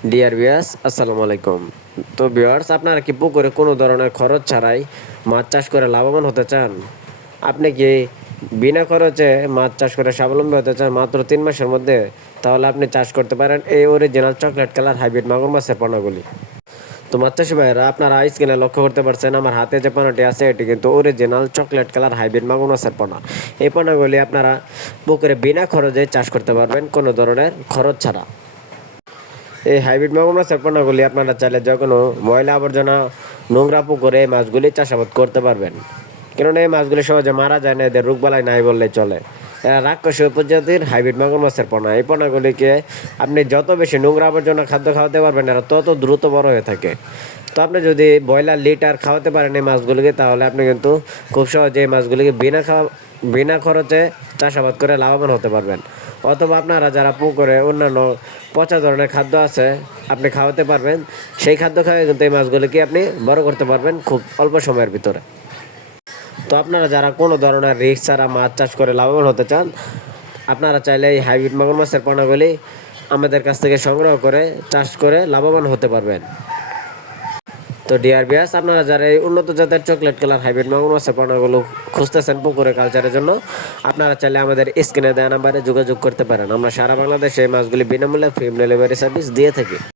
Dear viewers আসসালামু আলাইকুম। তো ভিউয়ার্স, আপনারা কি পুকুরে কোনো ধরনের খরচ ছাড়াই মাছ চাষ করে লাভবান হতে চান? আপনি কি বিনা খরচে মাছ চাষ করে স্বাবলম্বী হতে চান মাত্র 3 মাসের মধ্যে? তাহলে আপনি চাষ করতে পারেন এই অরিজিনাল চকলেট কালার হাইব্রিড মাগুর মাছের পোনাগুলি। তো মাছ চাষি ভাইয়েরা, আপনারা স্ক্রিনে লক্ষ্য করতে পারছেন আমার হাতে যে পোনাটি আছে এটি কিন্তু অরিজিনাল চকলেট কালার হাইব্রিড মাগুর মাছের পোনা। এই পোনাগুলি আপনারা পুকুরে বিনা খরচে চাষ করতে পারবেন, কোনো ধরনের খরচ ছাড়া। এই হাইব্রিড মাগুর মাছের পোনাগুলি আপনারা চাইলে যে কোনো ময়লা আবর্জনা নোংরা পুকুরে এই মাছগুলি চাষাবাদ করতে পারবেন, কেননা এই মাছগুলি সহজে মারা যায় না, এদের রোগবালাই নাই বললেই চলে। এরা রাক্ষসীয় প্রজাতির হাইব্রিড মাগুর মাছের পোনা। এই পোনাগুলিকে আপনি যত বেশি নোংরা আবর্জনা খাদ্য খাওয়াতে পারবেন এরা তত দ্রুত বড় হয়ে থাকে। তো আপনি যদি ব্রয়লার লিটার খাওয়াতে পারেন এই মাছগুলিকে, তাহলে আপনি কিন্তু খুব সহজে এই মাছগুলিকে বিনা খরচে চাষাবাদ করে লাভবান হতে পারবেন। অথবা আপনারা যারা পুকুরে অন্যান্য পচা ধরনের খাদ্য আছে আপনি খাওয়াতে পারবেন, সেই খাদ্য খাওয়াই কিন্তু এই মাছগুলিকে আপনি বড় করতে পারবেন খুব অল্প সময়ের ভিতরে। তো আপনারা যারা কোনো ধরনের রিস্ক ছাড়া মাছ চাষ করে লাভবান হতে চান, আপনারা চাইলে এই হাইব্রিড মাগুর মাছের পোনাগুলি আমাদের কাছ থেকে সংগ্রহ করে চাষ করে লাভবান হতে পারবেন। তো ডিয়ার ভিউয়ার্স, আপনারা যারা এই উন্নত জাতের চকলেট কালার হাইব্রিড মাগুর মাছের পোনাগুলো খুঁজতেছেন পুকুরে কালচারের জন্য, আপনারা চাইলে আমাদের স্ক্রিনে দেওয়া নাম্বারে যোগাযোগ করতে পারেন। আমরা সারা বাংলাদেশে এই মাছগুলি বিনামূল্যে ফ্রি ডেলিভারি সার্ভিস দিয়ে থাকি।